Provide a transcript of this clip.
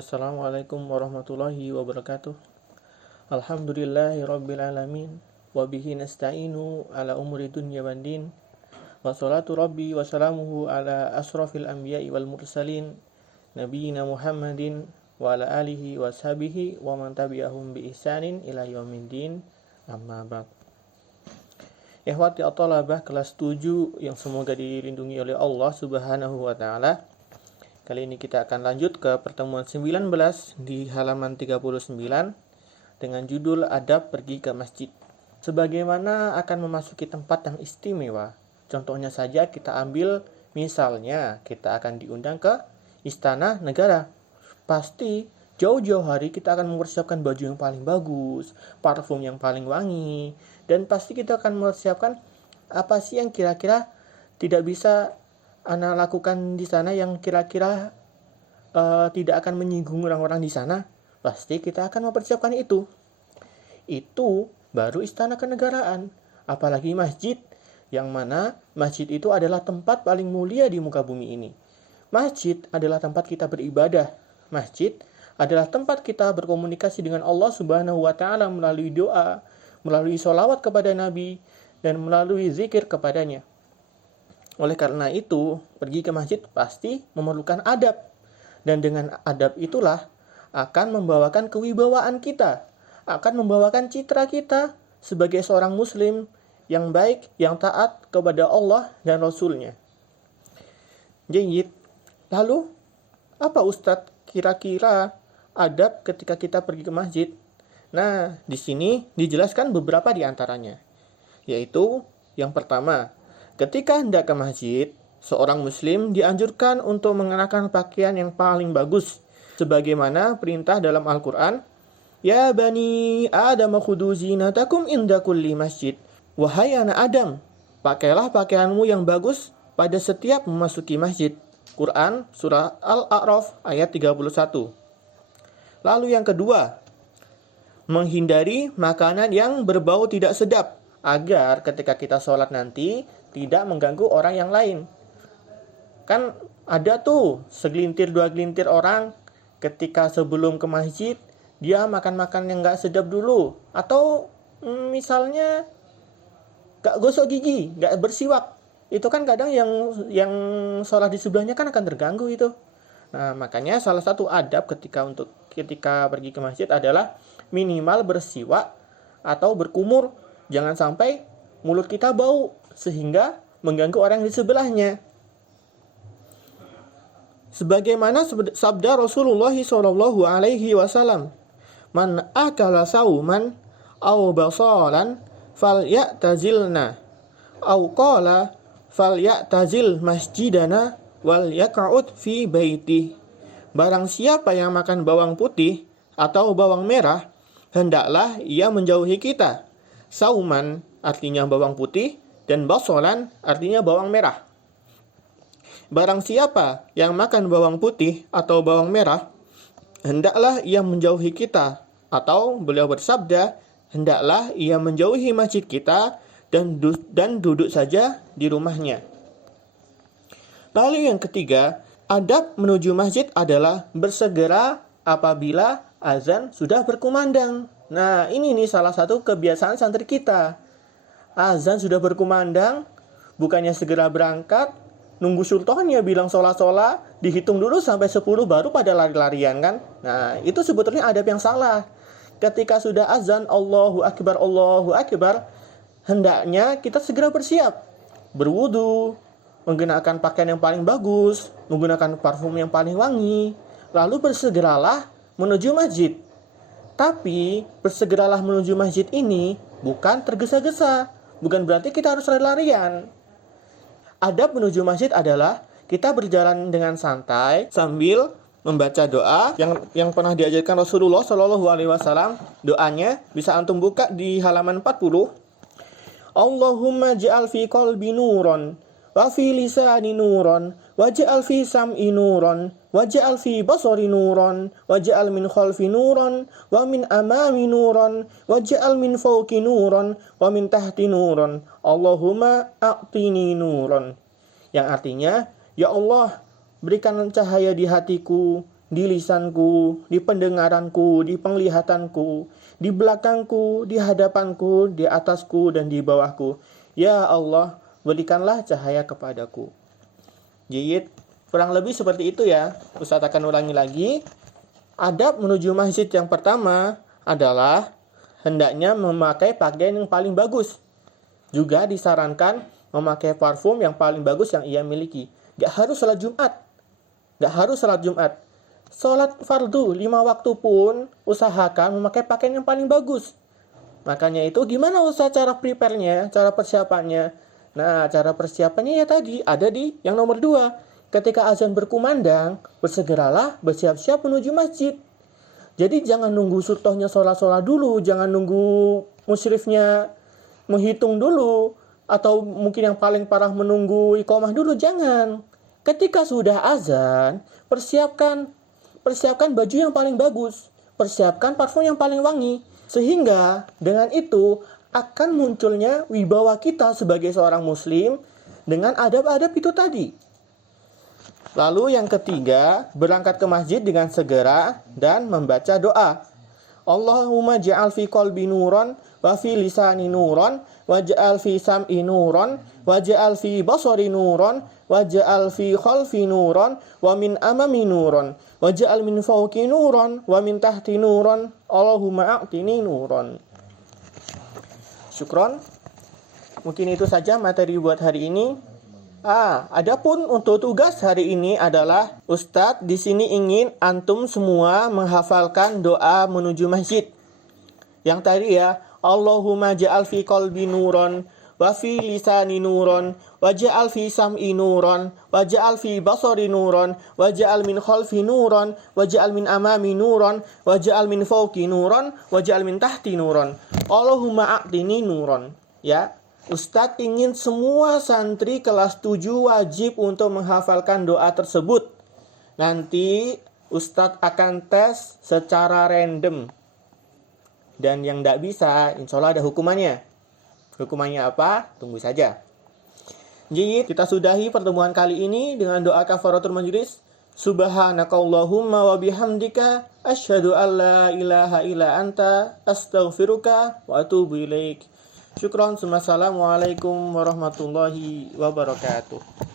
Assalamualaikum warahmatullahi wabarakatuh. Alhamdulillahi rabbil alamin. Wa bihi nasta'inu ala umuri dunya wad din. Wa salatu rabbi wa salamuhu ala asrafil anbiya'i wal mursalin. Nabiyina Muhammadin wa ala alihi wa sahbihi wa man tabi'ahum bi ihsanin ila yaumiddin. Amma ba'd. Ikhwati at-talabah kelas 7 yang semoga dilindungi oleh Allah Subhanahu wa taala. Kali ini kita akan lanjut ke pertemuan 19 di halaman 39 dengan judul Adab Pergi ke Masjid. Sebagaimana akan memasuki tempat yang istimewa. Contohnya saja kita ambil misalnya kita akan diundang ke istana negara. Pasti jauh-jauh hari kita akan mempersiapkan baju yang paling bagus, parfum yang paling wangi, dan pasti kita akan mempersiapkan apa sih yang kira-kira tidak bisa Ana lakukan di sana yang kira-kira tidak akan menyinggung orang-orang di sana. Pasti kita akan mempersiapkan itu. Itu baru istana kenegaraan. Apalagi masjid, yang mana masjid itu adalah tempat paling mulia di muka bumi ini. Masjid adalah tempat kita beribadah. Masjid adalah tempat kita berkomunikasi dengan Allah Subhanahu wa taala melalui doa, melalui sholawat kepada Nabi, dan melalui zikir kepadanya. Oleh karena itu, pergi ke masjid pasti memerlukan adab. Dan dengan adab itulah akan membawakan kewibawaan kita. Akan membawakan citra kita sebagai seorang muslim yang baik, yang taat kepada Allah dan Rasul-Nya. Jayyid. Lalu, apa Ustadz kira-kira adab ketika kita pergi ke masjid? Nah, di sini dijelaskan beberapa di antaranya. Yaitu, yang pertama, ketika hendak ke masjid, seorang muslim dianjurkan untuk mengenakan pakaian yang paling bagus. Sebagaimana perintah dalam Al-Quran, Ya bani Adam khudu zinatakum inda kulli masjid. Wahai anak Adam, pakailah pakaianmu yang bagus pada setiap memasuki masjid. Quran surah Al-A'raf ayat 31. Lalu yang kedua, menghindari makanan yang berbau tidak sedap, agar ketika kita sholat nanti tidak mengganggu orang yang lain. Kan ada tuh segelintir dua gelintir orang ketika sebelum ke masjid dia makan-makan yang gak sedap dulu. Atau misalnya gak gosok gigi, gak bersiwak. Itu kan kadang yang sholat di sebelahnya kan akan terganggu itu. Nah makanya salah satu adab ketika pergi ke masjid adalah minimal bersiwak atau berkumur. Jangan sampai mulut kita bau sehingga mengganggu orang di sebelahnya. Sebagaimana sabda Rasulullah sallallahu alaihi wasallam, "Man akala sauman aw basalan falyatazilna aw qala falyatazil masjidana wal yaq'ud fi baiti." Barang siapa yang makan bawang putih atau bawang merah, hendaklah ia menjauhi kita. Sauman artinya bawang putih, dan basolan artinya bawang merah. Barang siapa yang makan bawang putih atau bawang merah, hendaklah ia menjauhi kita. Atau beliau bersabda, hendaklah ia menjauhi masjid kita dan duduk saja di rumahnya. Lalu yang ketiga, adab menuju masjid adalah bersegera apabila azan sudah berkumandang. Nah ini nih salah satu kebiasaan santri kita. Azan sudah berkumandang, bukannya segera berangkat, nunggu sultannya bilang sholat-sholat, dihitung dulu sampai 10 baru pada lari-larian kan. Nah itu sebetulnya adab yang salah. Ketika sudah azan, Allahu Akbar, hendaknya kita segera bersiap. Berwudu, menggunakan pakaian yang paling bagus, menggunakan parfum yang paling wangi, lalu bersegeralah menuju masjid. Tapi bersegeralah menuju masjid ini bukan tergesa-gesa, bukan berarti kita harus lari-larian. Adab menuju masjid adalah kita berjalan dengan santai sambil membaca doa yang pernah diajarkan Rasulullah Shallallahu Alaihi Wasallam. Doanya bisa antum buka di halaman 40. Allahumma ja'al fi qalbi nuran, wa fi lisani nuran, waj'al fi sam'i nuran, waj'al fi basari nuran, waj'al min khalfi nuran, wa min amami nuran, waj'al min fawqi nuran, wa min tahti nuran. Allahumma a'tini nuran. Yang artinya, ya Allah, berikan cahaya di hatiku, di lisanku, di pendengaranku, di penglihatanku, di belakangku, di hadapanku, di atasku, dan di bawahku. Ya Allah, berikanlah cahaya kepadaku. Jayid, kurang lebih seperti itu ya. Ustaz akan ulangi lagi. Adab menuju masjid yang pertama adalah hendaknya memakai pakaian yang paling bagus. Juga disarankan memakai parfum yang paling bagus yang ia miliki. Gak harus salat Jumat. Gak harus salat Jumat. Salat fardu 5 waktu pun usahakan memakai pakaian yang paling bagus. Makanya itu gimana Ustaz cara prepare-nya, cara persiapannya? Nah, cara persiapannya ya tadi ada di yang nomor 2. Ketika azan berkumandang, bersegeralah bersiap-siap menuju masjid. Jadi jangan nunggu surtohnya sholat-sholat dulu, jangan nunggu musyrifnya menghitung dulu, atau mungkin yang paling parah menunggu iqamah dulu, jangan. Ketika sudah azan, persiapkan baju yang paling bagus, persiapkan parfum yang paling wangi, sehingga dengan itu akan munculnya wibawa kita sebagai seorang muslim dengan adab-adab itu tadi. Lalu yang ketiga, berangkat ke masjid dengan segera dan membaca doa. Allahumma ja'al fi qalbi nuran wa fi lisani nuran wa ja'al fi sam'i nuran wa ja'al fi basari nuran wa ja'al fi khalfi nuran wa min amami nuran wa ja'al min fawqi nuran wa min tahti nuran Allahumma a'tini nuran. Syukron. Mungkin itu saja materi buat hari ini. Adapun untuk tugas hari ini adalah Ustadz di sini ingin antum semua menghafalkan doa menuju masjid. Yang tadi ya, Allahumma ja'al fi qalbi nuron wa fi lisani nuron wa ja'al fi sam'i nuron wa ja'al fi basari nuron wa ja'al min khalfi nuron wa ja'al min amami nuron wa ja'al min fawqi nuron wa ja'al min tahti nuron Allahumma a'tini nuron. Ya, Ustadz ingin semua santri kelas 7 wajib untuk menghafalkan doa tersebut. Nanti Ustadz akan tes secara random. Dan yang tidak bisa, insya Allah ada hukumannya. Hukumannya apa? Tunggu saja. Jadi kita sudahi pertemuan kali ini dengan doa kafaratul majlis. Subhanakallahumma wa bihamdika asyhadu an la ilaha illa anta astaghfiruka wa atubu ilaik. Syukron. Assalamualaikum warahmatullahi wabarakatuh.